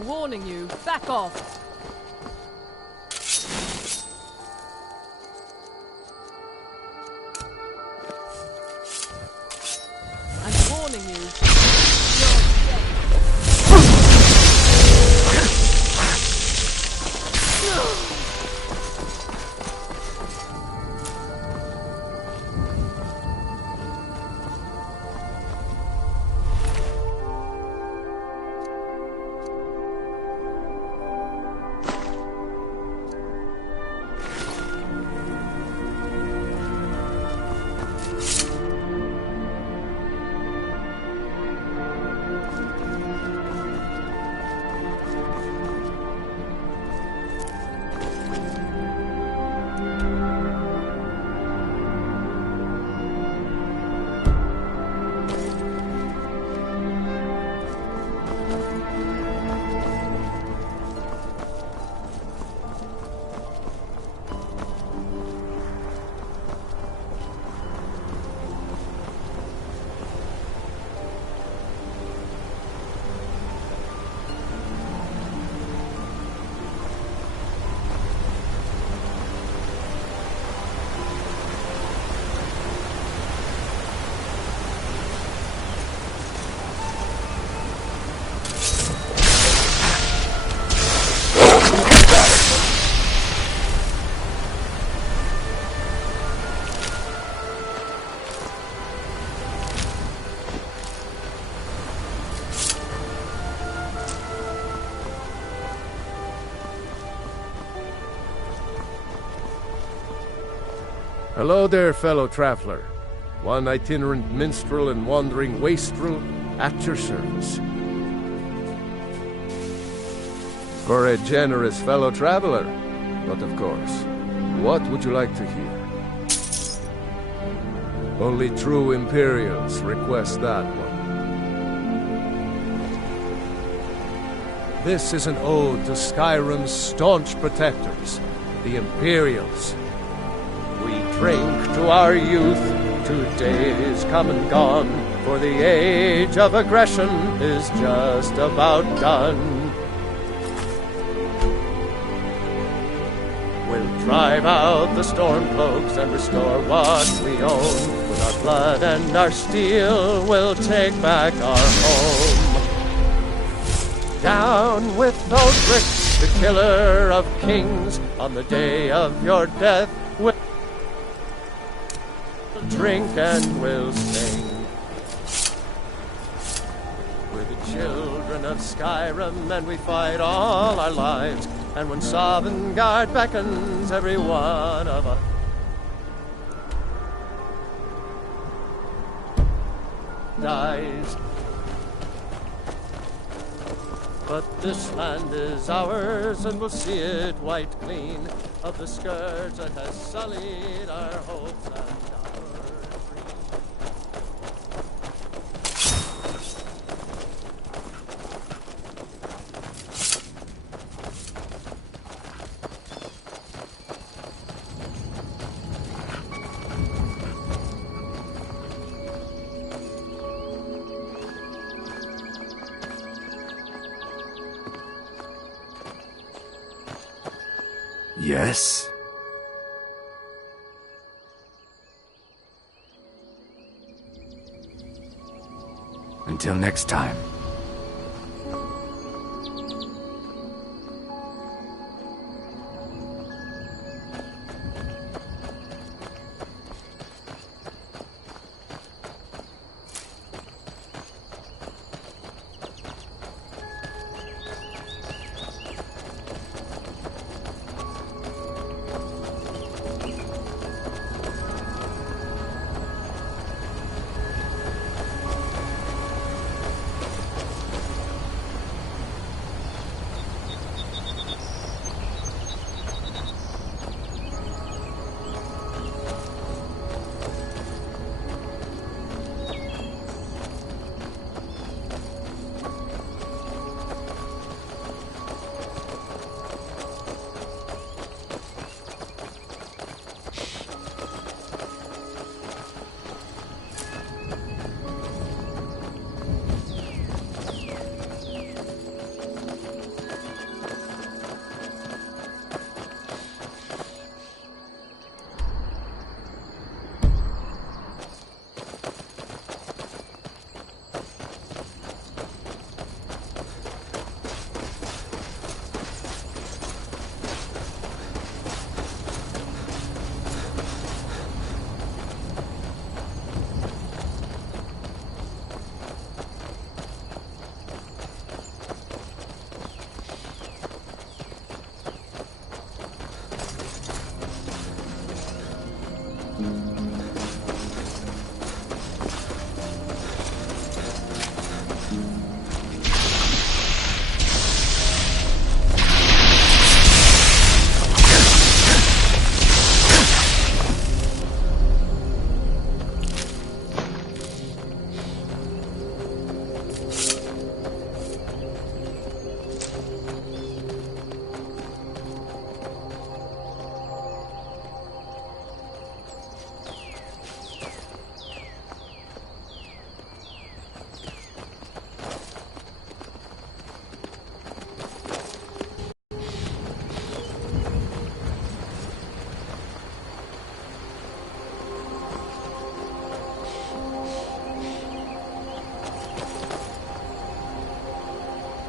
I'm warning you. Back off. I'm warning you. Hello there, fellow traveler. One itinerant minstrel and wandering wastrel at your service. For a generous fellow traveler. But of course, what would you like to hear? Only true Imperials request that one. This is an ode to Skyrim's staunch protectors, the Imperials. We drink to our youth, 2 days come and gone, for the age of aggression is just about done. We'll drive out the Stormcloaks and restore what we own. With our blood and our steel, we'll take back our home. Down with Odric, the killer of kings, on the day of your death. We'll drink and we'll sing. We're the children of Skyrim, and we fight all our lives. And when Sovngarde beckons, every one of us dies. But this land is ours, and we'll see it wiped clean of the scourge that has sullied our hopes and our dreams. Yes? Until next time.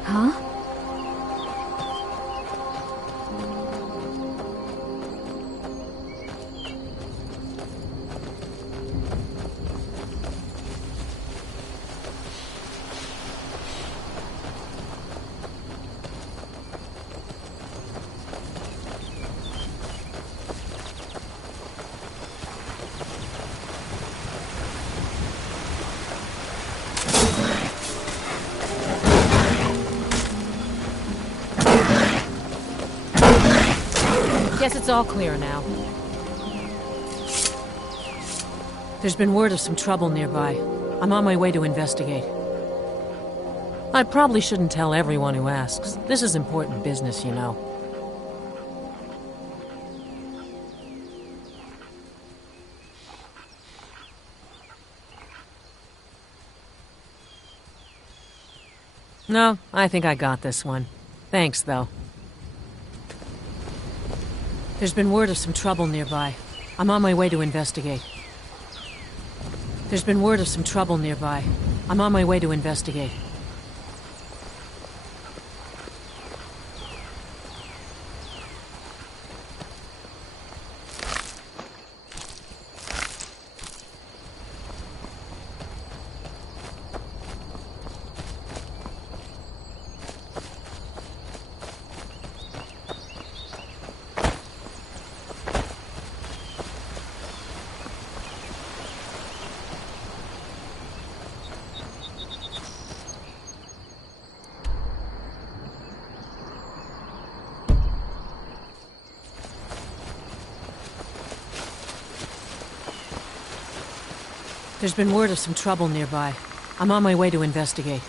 Huh? Guess it's all clear now. There's been word of some trouble nearby. I'm on my way to investigate. I probably shouldn't tell everyone who asks. This is important business, you know. No, I think I got this one. Thanks, though. There's been word of some trouble nearby. I'm on my way to investigate. There's been word of some trouble nearby. I'm on my way to investigate. There's been word of some trouble nearby. I'm on my way to investigate.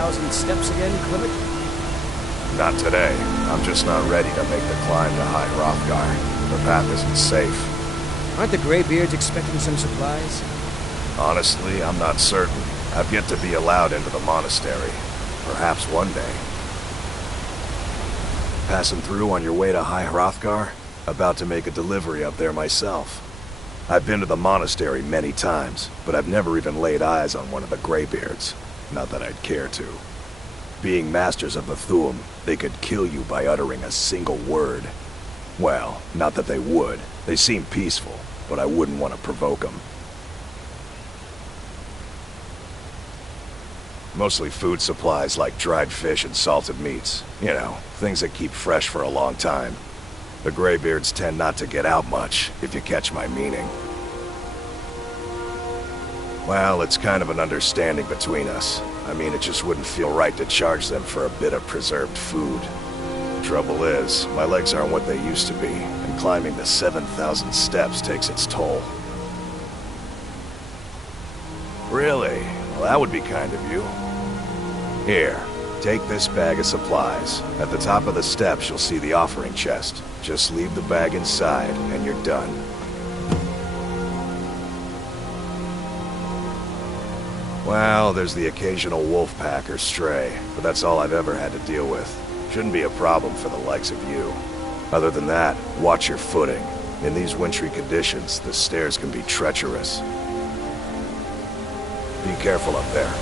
7,000 steps again, Clement? Not today. I'm just not ready to make the climb to High Hrothgar. The path isn't safe. Aren't the Greybeards expecting some supplies? Honestly, I'm not certain. I've yet to be allowed into the monastery. Perhaps one day. Passing through on your way to High Hrothgar? About to make a delivery up there myself. I've been to the monastery many times, but I've never even laid eyes on one of the Greybeards. Not that I'd care to. Being masters of the Thu'um, they could kill you by uttering a single word. Well, not that they would. They seem peaceful, but I wouldn't want to provoke them. Mostly food supplies like dried fish and salted meats. You know, things that keep fresh for a long time. The Greybeards tend not to get out much, if you catch my meaning. Well, it's kind of an understanding between us. I mean, it just wouldn't feel right to charge them for a bit of preserved food. Trouble is, my legs aren't what they used to be, and climbing the 7,000 steps takes its toll. Really? Well, that would be kind of you. Here, take this bag of supplies. At the top of the steps, you'll see the offering chest. Just leave the bag inside, and you're done. Well, there's the occasional wolf pack or stray, but that's all I've ever had to deal with. Shouldn't be a problem for the likes of you. Other than that, watch your footing. In these wintry conditions, the stairs can be treacherous. Be careful up there.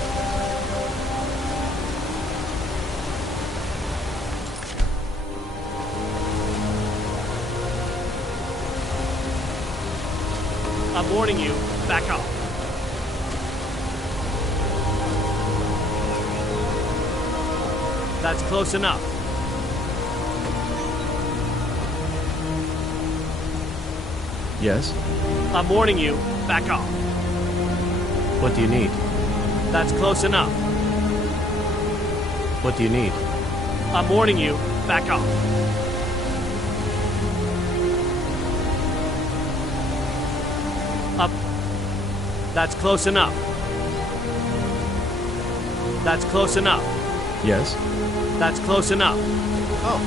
I'm warning you, back up. That's close enough. Yes? I'm warning you, back off. What do you need? That's close enough. What do you need? I'm warning you, back off. Up. That's close enough. That's close enough. Yes? That's close enough. Oh.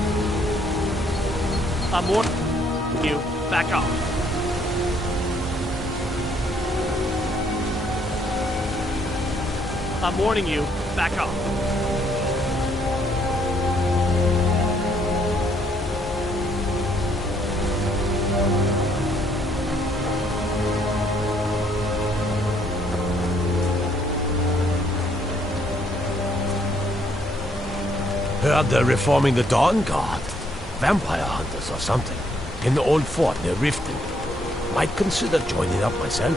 I'm warning you, back off. I'm warning you, back off. Heard they're reforming the Dawn Guard. Vampire hunters or something. In the old fort near Riften. Might consider joining up myself.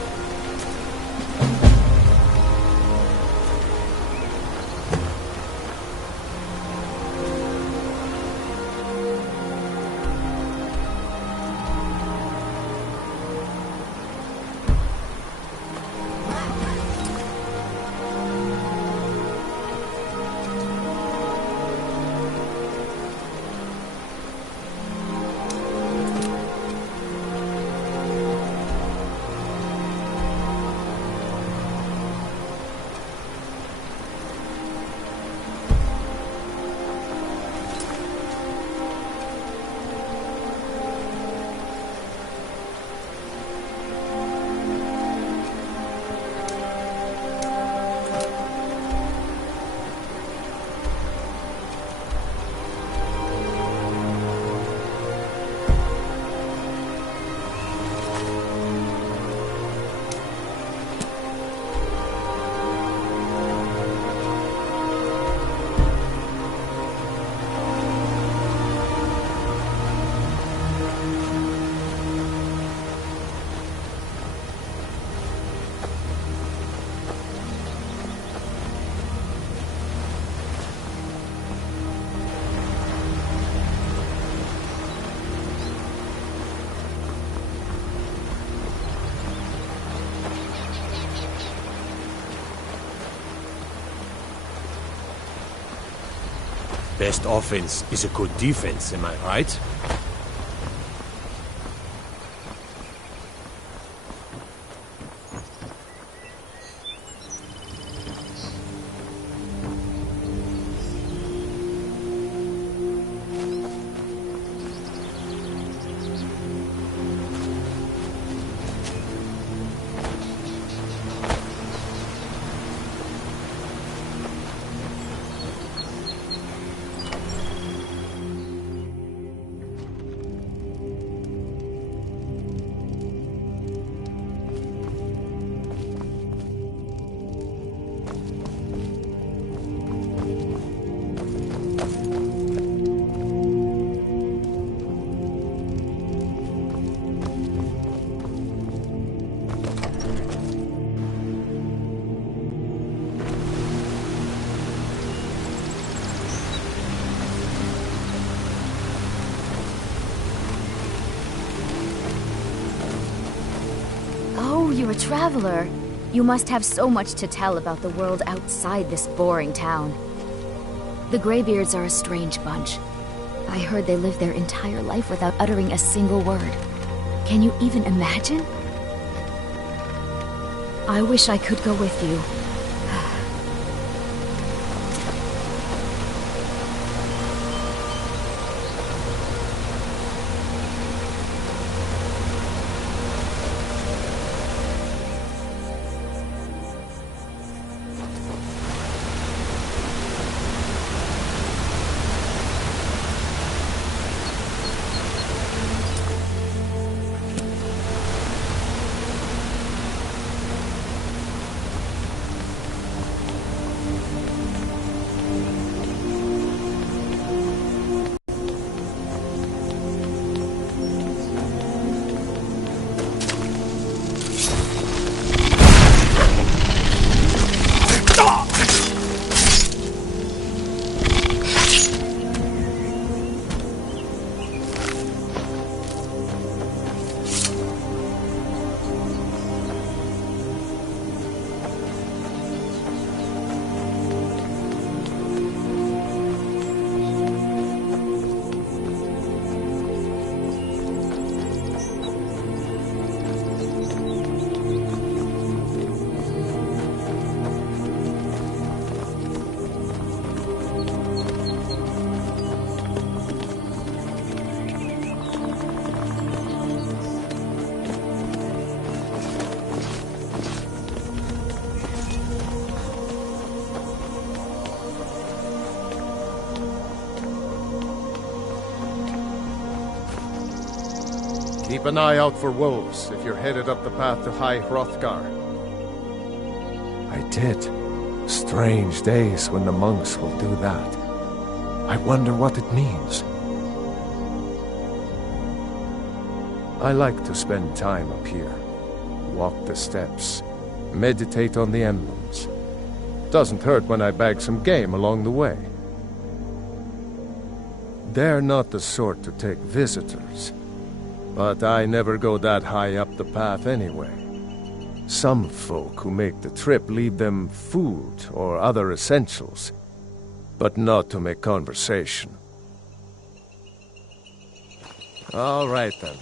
Best offense is a good defense, am I right? you're a traveler. You must have so much to tell about the world outside this boring town. The Greybeards are a strange bunch. I heard they live their entire life without uttering a single word. Can you even imagine? I wish I could go with you. Keep an eye out for wolves if you're headed up the path to High Hrothgar. I did. Strange days when the monks will do that. I wonder what it means. I like to spend time up here. Walk the steps. Meditate on the emblems. Doesn't hurt when I bag some game along the way. They're not the sort to take visitors. But I never go that high up the path anyway. Some folk who make the trip leave them food or other essentials, but not to make conversation. All right then.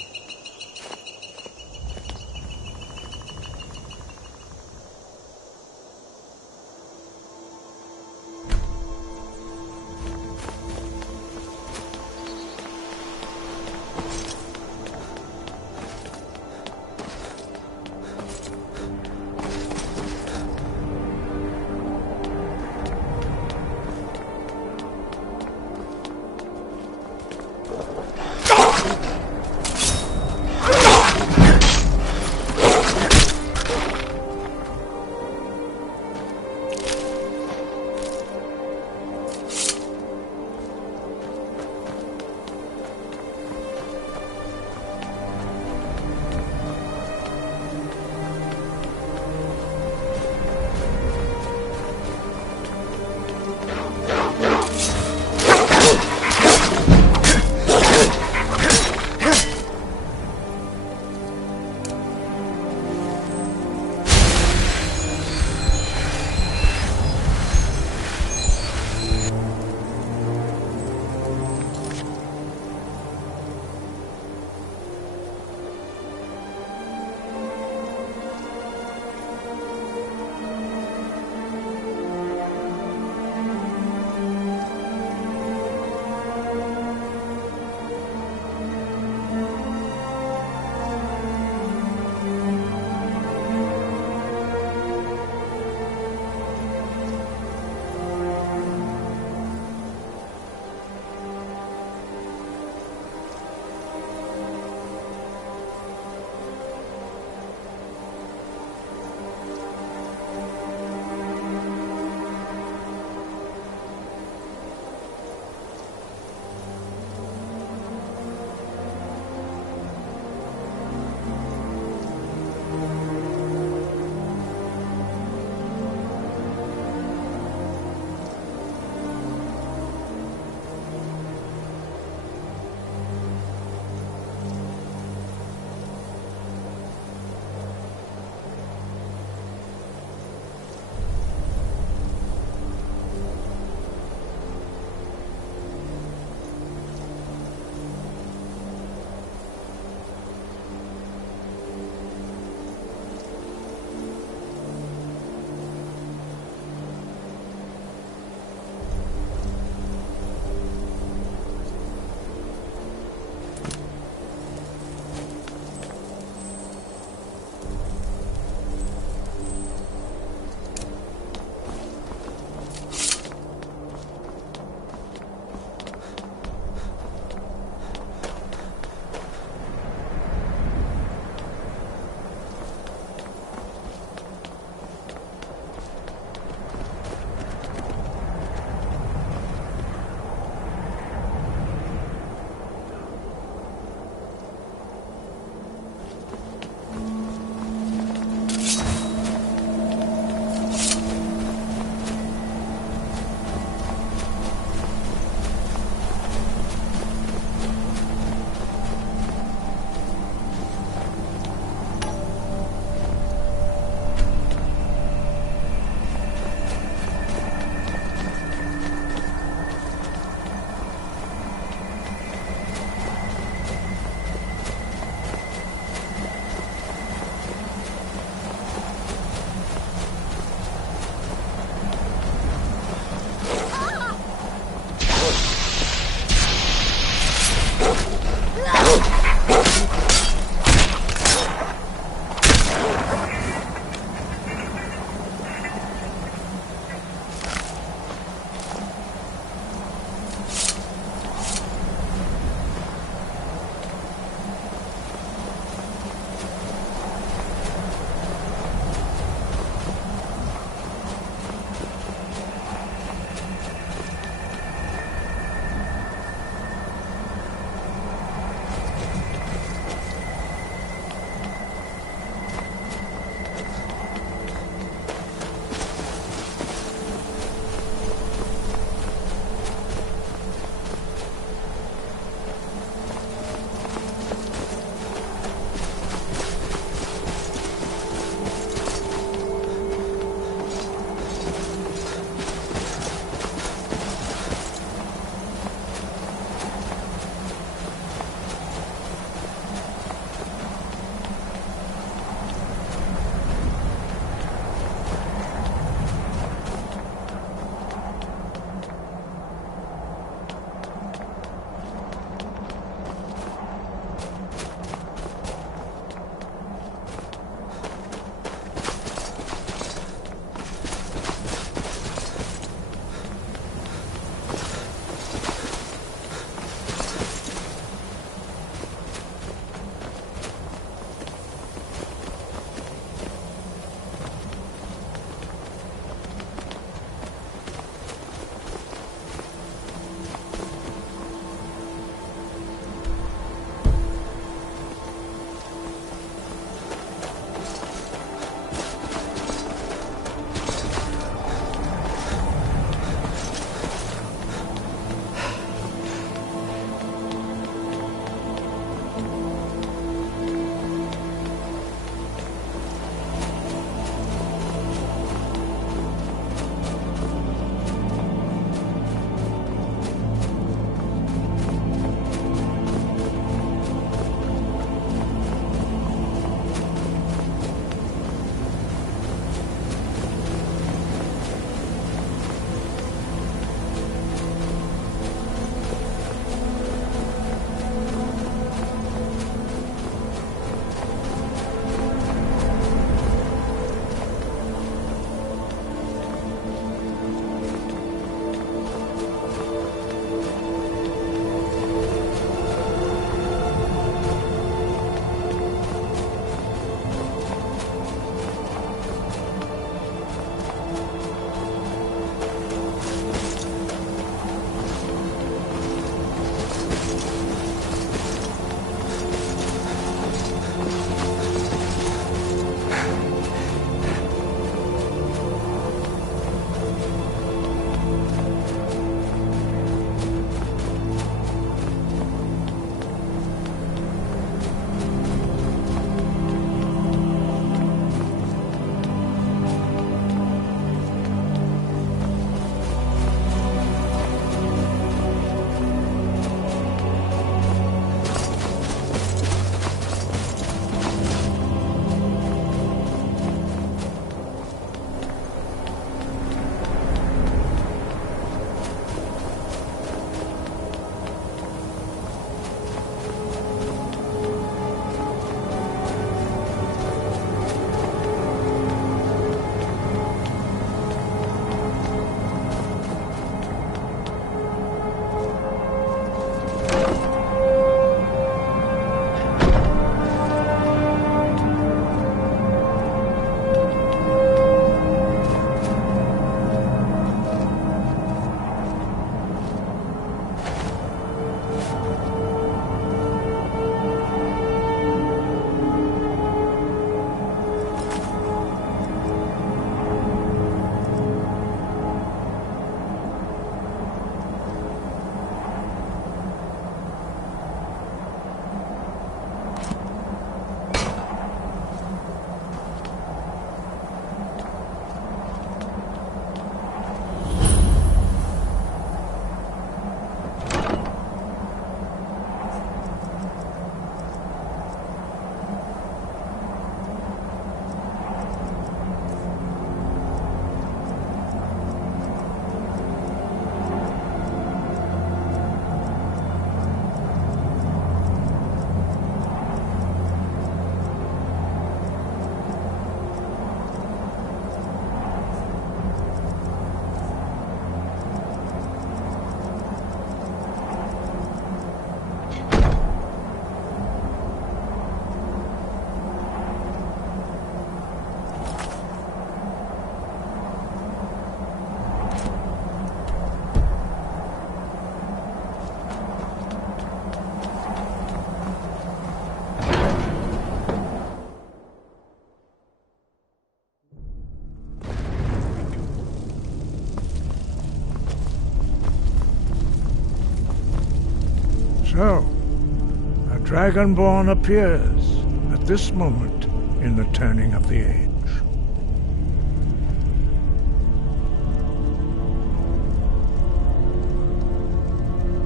Dragonborn appears at this moment in the turning of the age.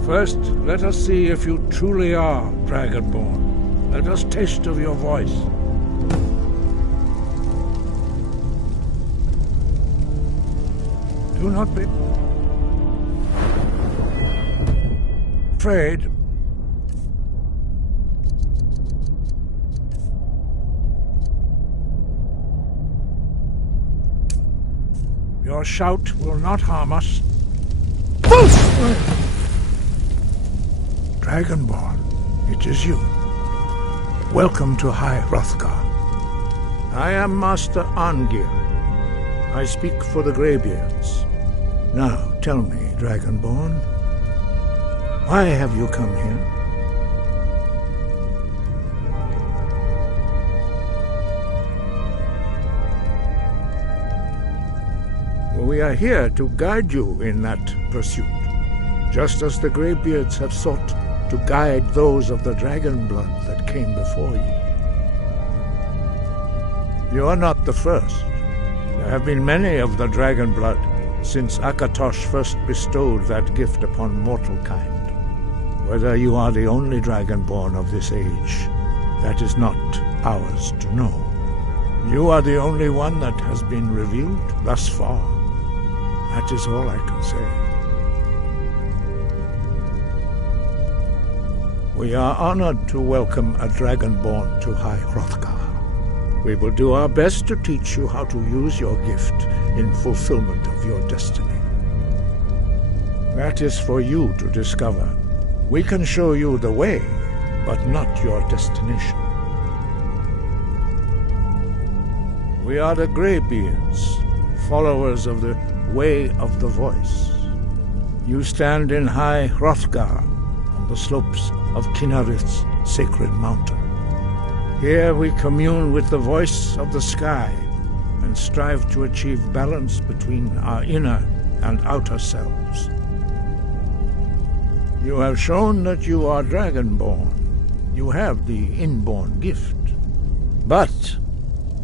First, let us see if you truly are Dragonborn. Let us taste of your voice. Do not be afraid. Your shout will not harm us. Dragonborn, it is you. Welcome to High Hrothgar. I am Master Arngir. I speak for the Greybeards. Now, tell me, Dragonborn, why have you come here? We are here to guide you in that pursuit, just as the Greybeards have sought to guide those of the dragon blood that came before you. You are not the first. There have been many of the dragon blood since Akatosh first bestowed that gift upon mortal kind. Whether you are the only dragonborn of this age, that is not ours to know. You are the only one that has been revealed thus far. That is all I can say. We are honored to welcome a Dragonborn to High Hrothgar. We will do our best to teach you how to use your gift in fulfillment of your destiny. That is for you to discover. We can show you the way, but not your destination. We are the Greybeards, followers of the Way of the Voice. You stand in High Hrothgar, on the slopes of Kinnarith's sacred mountain. Here we commune with the voice of the sky and strive to achieve balance between our inner and outer selves. You have shown that you are Dragonborn. You have the inborn gift. But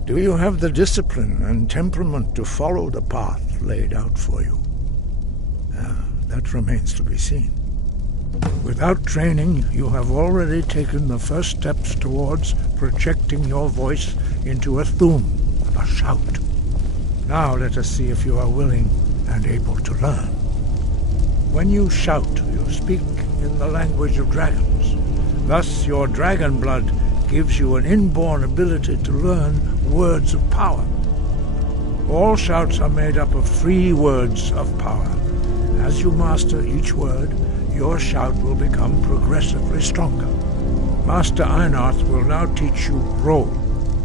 do you have the discipline and temperament to follow the path laid out for you? That remains to be seen. Without training, you have already taken the first steps towards projecting your voice into a thum, a shout. Now let us see if you are willing and able to learn. When you shout, you speak in the language of dragons. Thus, your dragon blood gives you an inborn ability to learn words of power. All shouts are made up of 3 words of power. As you master each word, your shout will become progressively stronger. Master Einarth will now teach you Ro,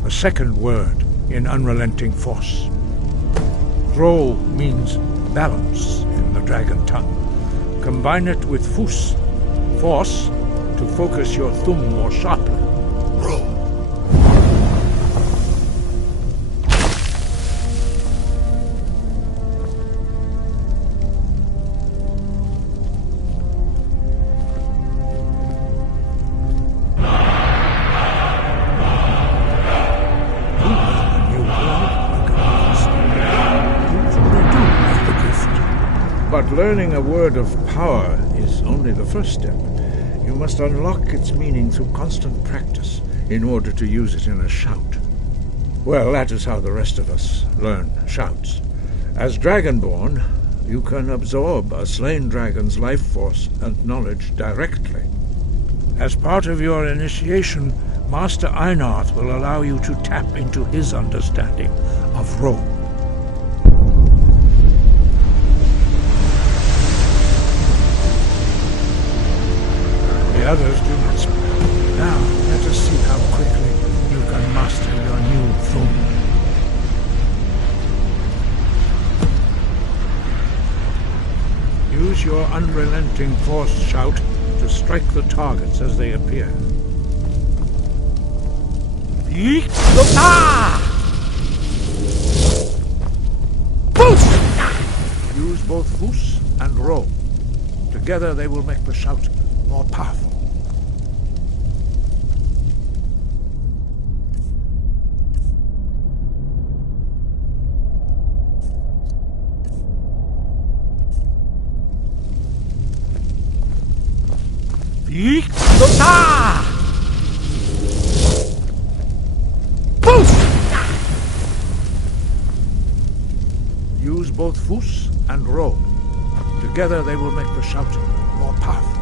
the second word in Unrelenting Force. Ro means balance in the dragon tongue. Combine it with Fus, force, to focus your thumb more sharply. Ro. But learning a word of power is only the first step. You must unlock its meaning through constant practice in order to use it in a shout. Well, that is how the rest of us learn shouts. As Dragonborn, you can absorb a slain dragon's life force and knowledge directly. As part of your initiation, Master Einarth will allow you to tap into his understanding of Ro. The others do not speak. Now, let us see how quickly you can master your new thum. Use your unrelenting force shout to strike the targets as they appear. Use both Fus and Ro. Together they will make the shout more powerful. Use both Fus and Ro. Together they will make the shouting more powerful.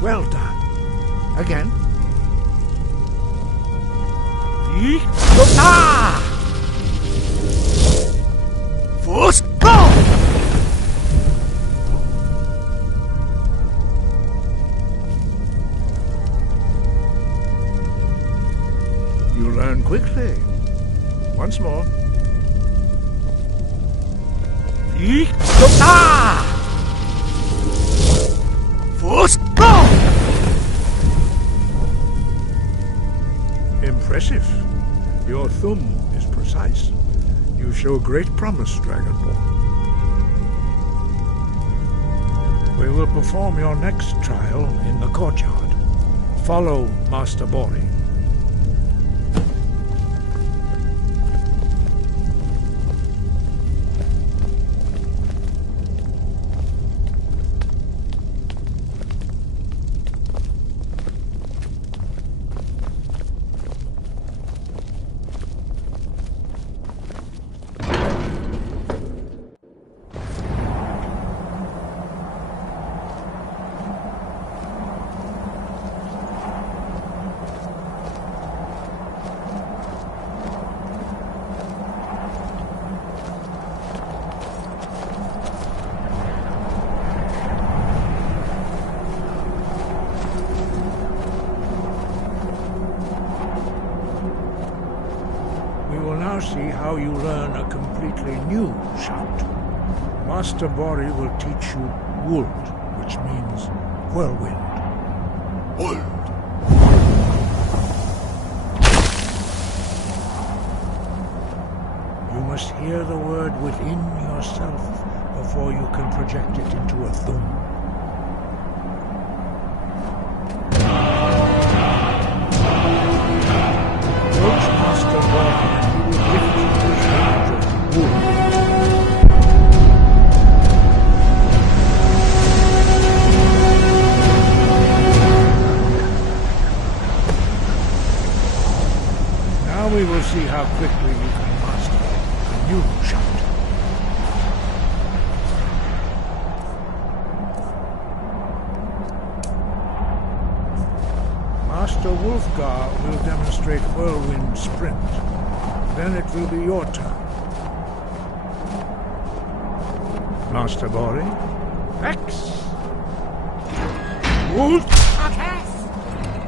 Well done. Again. You learn quickly. Once more. Impressive. Your thumb is precise. You show great promise, Dragonborn. We will perform your next trial in the courtyard. Follow Master Bori. See how you learn a completely new shout. Master Bori will teach you Wuld, which means whirlwind. Wuld! You must hear the word within yourself before you can project it into a thum. Approach Master Bori. Now we will see how quickly you can master a new shout. Master Wulfgar will demonstrate Whirlwind Sprint. Then it will be your turn. Master Bori. X! Wolf!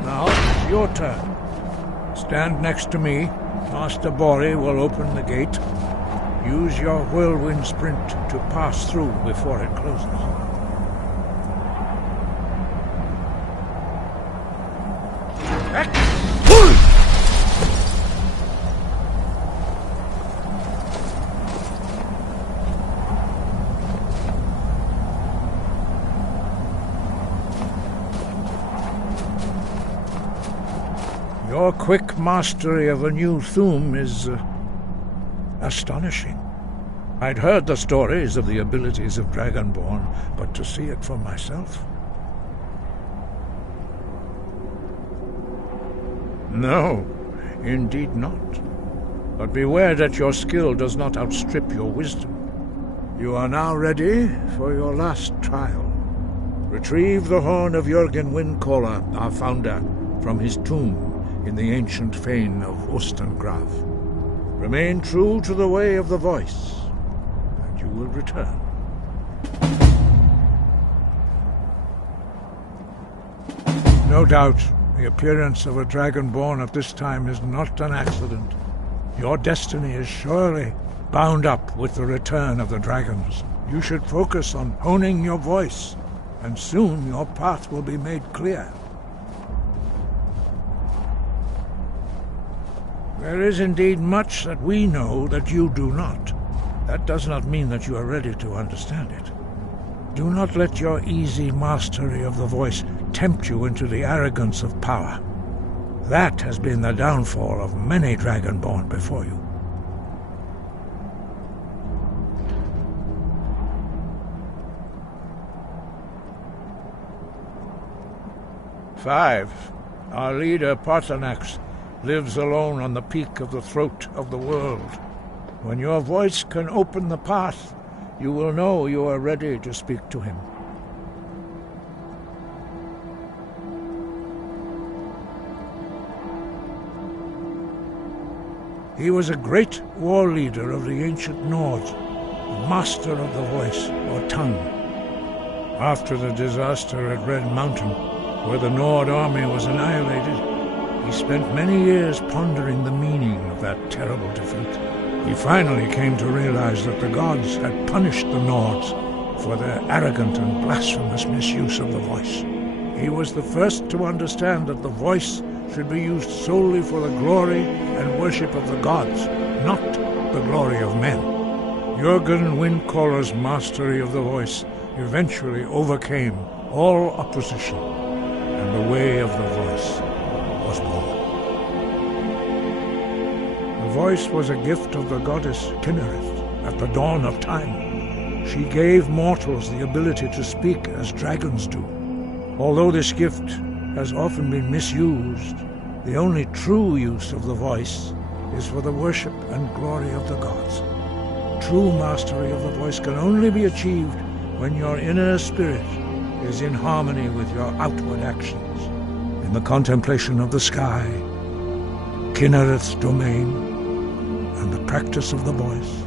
Now it's your turn. Stand next to me. Master Bori will open the gate. Use your Whirlwind Sprint to pass through before it closes. Your quick mastery of a new thum is astonishing. I'd heard the stories of the abilities of Dragonborn, but to see it for myself... No, indeed not. But beware that your skill does not outstrip your wisdom. You are now ready for your last trial. Retrieve the horn of Jürgen Windcaller, our founder, from his tomb in the ancient fane of Ustengrav. Remain true to the way of the voice, and you will return. No doubt, the appearance of a Dragonborn at this time is not an accident. Your destiny is surely bound up with the return of the dragons. You should focus on honing your voice, and soon your path will be made clear. There is indeed much that we know that you do not. That does not mean that you are ready to understand it. Do not let your easy mastery of the voice tempt you into the arrogance of power. That has been the downfall of many Dragonborn before you. Five. Our leader, Paarthurnax, lives alone on the peak of the throat of the world. When your voice can open the path, you will know you are ready to speak to him. He was a great war leader of the ancient Nords, a master of the voice, or tongue. After the disaster at Red Mountain, where the Nord army was annihilated, he spent many years pondering the meaning of that terrible defeat. He finally came to realize that the gods had punished the Nords for their arrogant and blasphemous misuse of the voice. He was the first to understand that the voice should be used solely for the glory and worship of the gods, not the glory of men. Jurgen Windcaller's mastery of the voice eventually overcame all opposition, and the way of the voice was born. The voice was a gift of the goddess Kynareth at the dawn of time. She gave mortals the ability to speak as dragons do. Although this gift has often been misused, the only true use of the voice is for the worship and glory of the gods. True mastery of the voice can only be achieved when your inner spirit is in harmony with your outward actions. In the contemplation of the sky, Kynareth's domain, and the practice of the voice,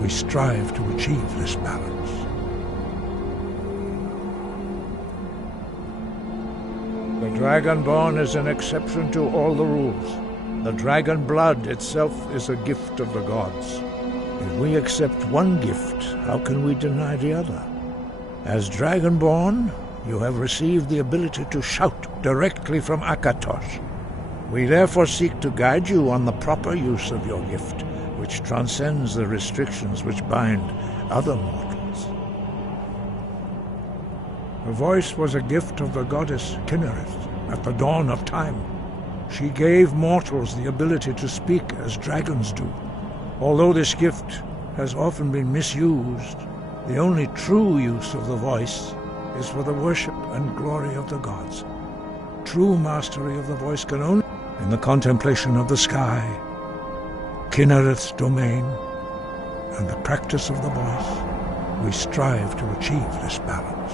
we strive to achieve this balance. The Dragonborn is an exception to all the rules. The dragon blood itself is a gift of the gods. If we accept one gift, how can we deny the other? As Dragonborn, you have received the ability to shout directly from Akatosh. We therefore seek to guide you on the proper use of your gift, which transcends the restrictions which bind other mortals. The voice was a gift of the goddess Kynareth at the dawn of time. She gave mortals the ability to speak as dragons do. Although this gift has often been misused, the only true use of the voice is for the worship and glory of the gods. True mastery of the voice can only in the contemplation of the sky, Kynareth's domain, and the practice of the voice, we strive to achieve this balance.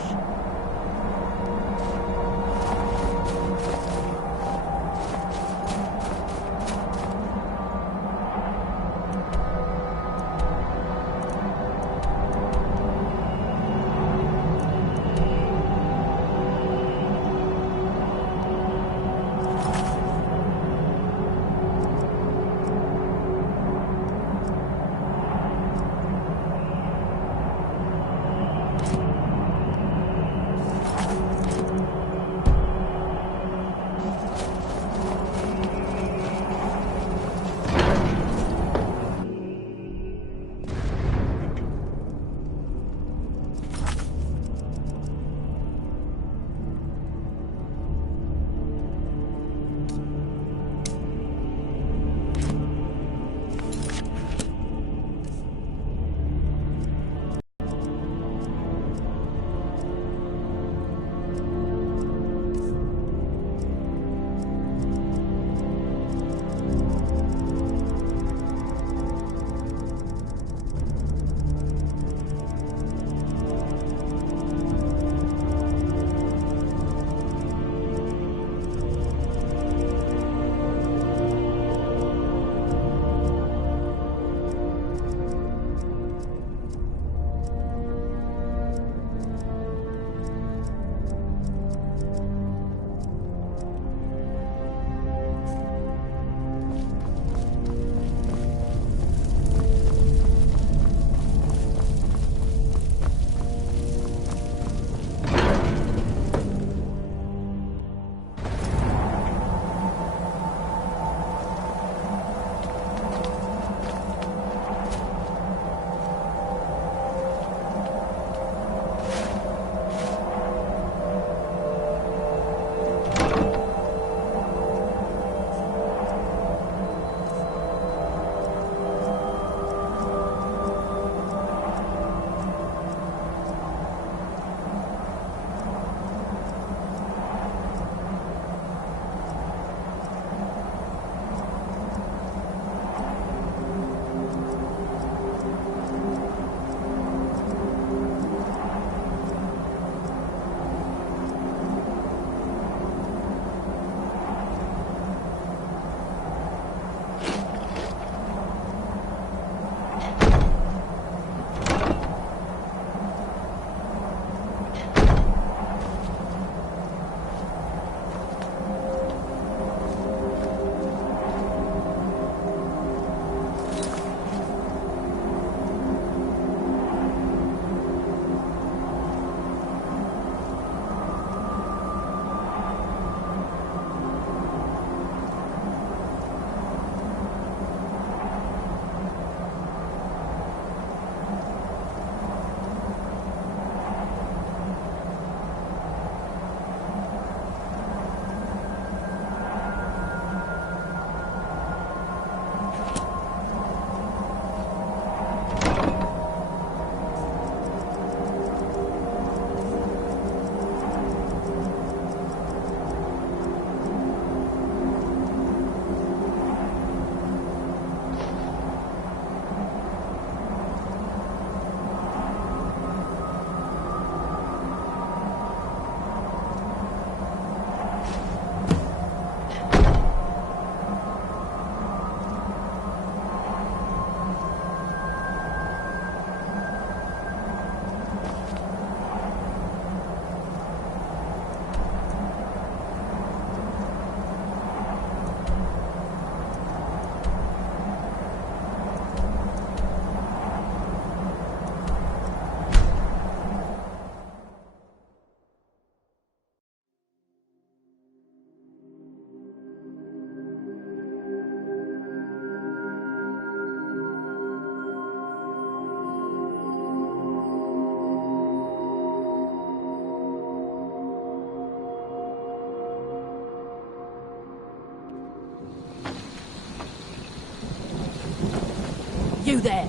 You there!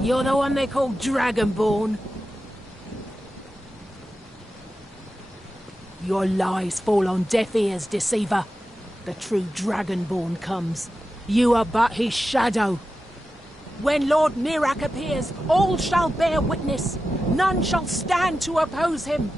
You're the one they call Dragonborn? Your lies fall on deaf ears, deceiver. The true Dragonborn comes. You are but his shadow. When Lord Mirak appears, all shall bear witness. None shall stand to oppose him.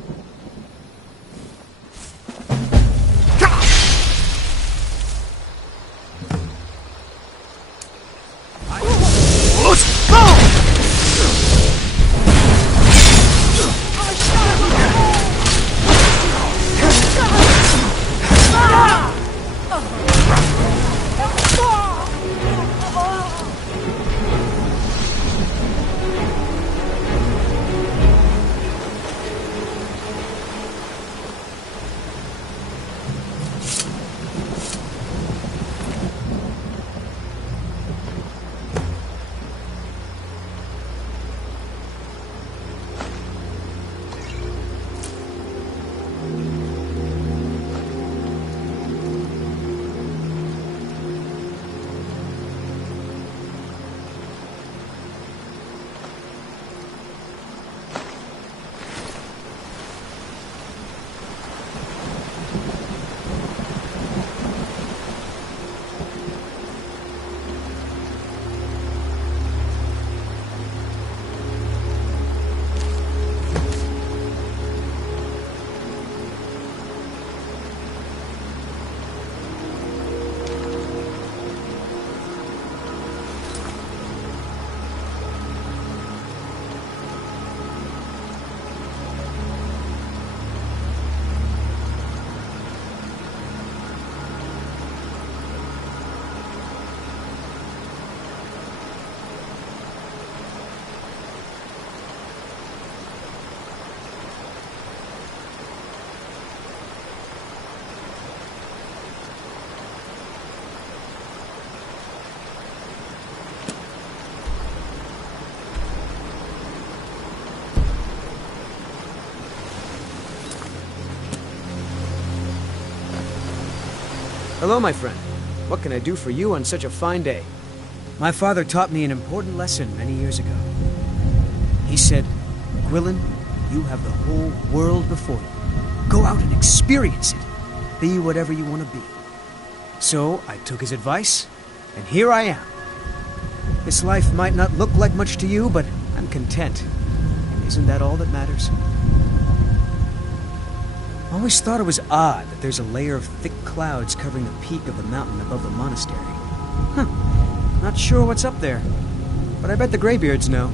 Hello, my friend. What can I do for you on such a fine day? My father taught me an important lesson many years ago. He said, Gwilyn, you have the whole world before you. Go out and experience it. Be whatever you want to be. So I took his advice, and here I am. This life might not look like much to you, but I'm content. And isn't that all that matters? I always thought it was odd that there's a layer of thick clouds covering the peak of the mountain above the monastery. Not sure what's up there, but I bet the Greybeards know.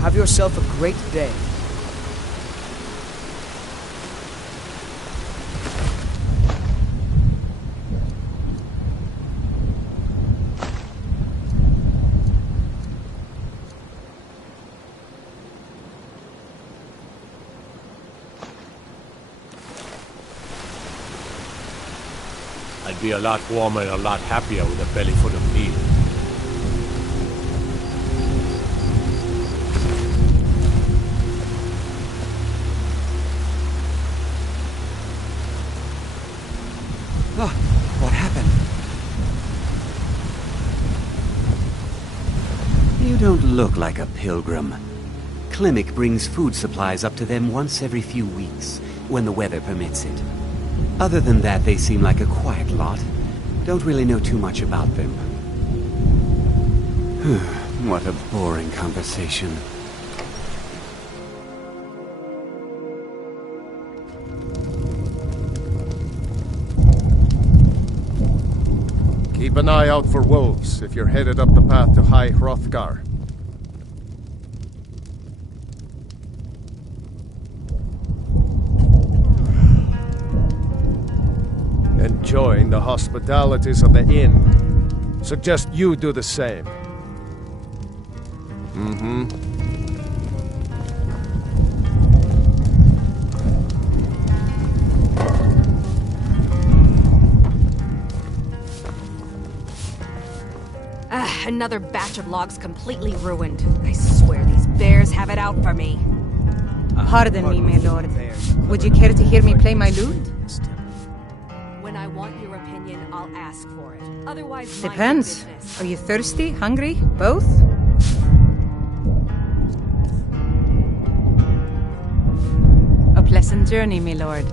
Have yourself a great day. I'd be a lot warmer and a lot happier with a belly full of meat. Oh, what happened? You don't look like a pilgrim. Klimek brings food supplies up to them once every few weeks, when the weather permits it. Other than that, they seem like a quiet lot. Don't really know too much about them. What a boring conversation. Keep an eye out for wolves if you're headed up the path to High Hrothgar. Enjoying the hospitalities of the inn. Suggest you do the same. Another batch of logs completely ruined. I swear these bears have it out for me. Pardon me, my lord. Would you care to hear me play my lute? When I want your opinion, I'll ask for it. Otherwise, mind your Depends. business. Are you thirsty, hungry, both? A pleasant journey, my lord.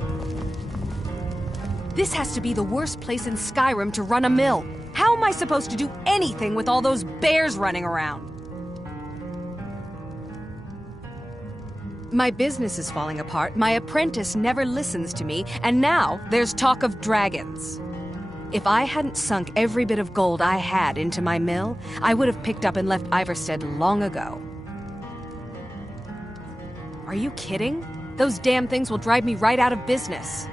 This has to be the worst place in Skyrim to run a mill. How am I supposed to do anything with all those bears running around? My business is falling apart, my apprentice never listens to me, and now there's talk of dragons. If I hadn't sunk every bit of gold I had into my mill, I would have picked up and left Ivarstead long ago. Are you kidding? Those damn things will drive me right out of business.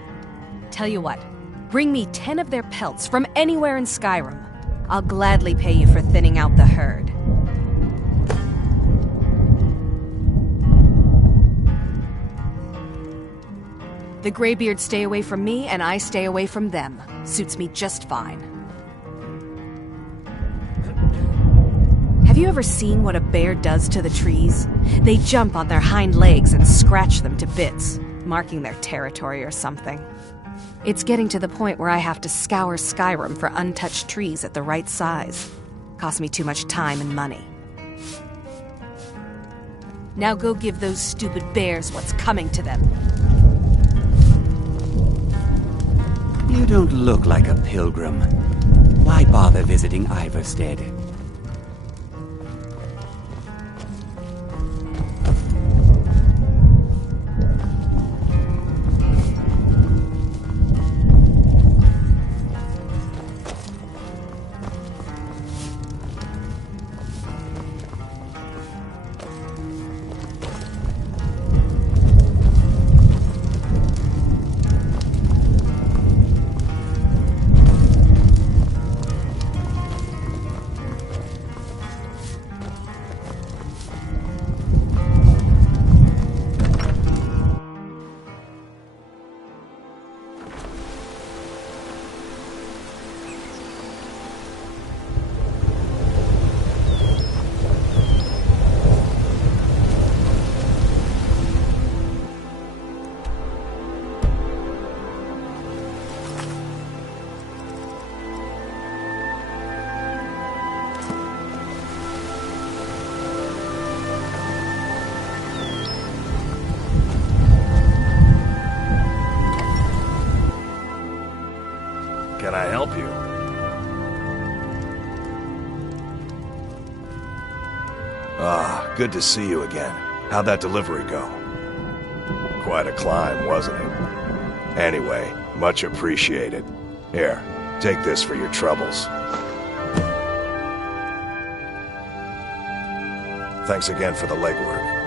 Tell you what, bring me 10 of their pelts from anywhere in Skyrim. I'll gladly pay you for thinning out the herd. The Greybeards stay away from me, and I stay away from them. Suits me just fine. Have you ever seen what a bear does to the trees? They jump on their hind legs and scratch them to bits, marking their territory or something. It's getting to the point where I have to scour Skyrim for untouched trees at the right size. Costs me too much time and money. Now go give those stupid bears what's coming to them. You don't look like a pilgrim. Why bother visiting Ivarstead? Can I help you? Ah, good to see you again. How'd that delivery go? Quite a climb, wasn't it? Anyway, much appreciated. Here, take this for your troubles. Thanks again for the legwork.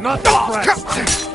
Not the press!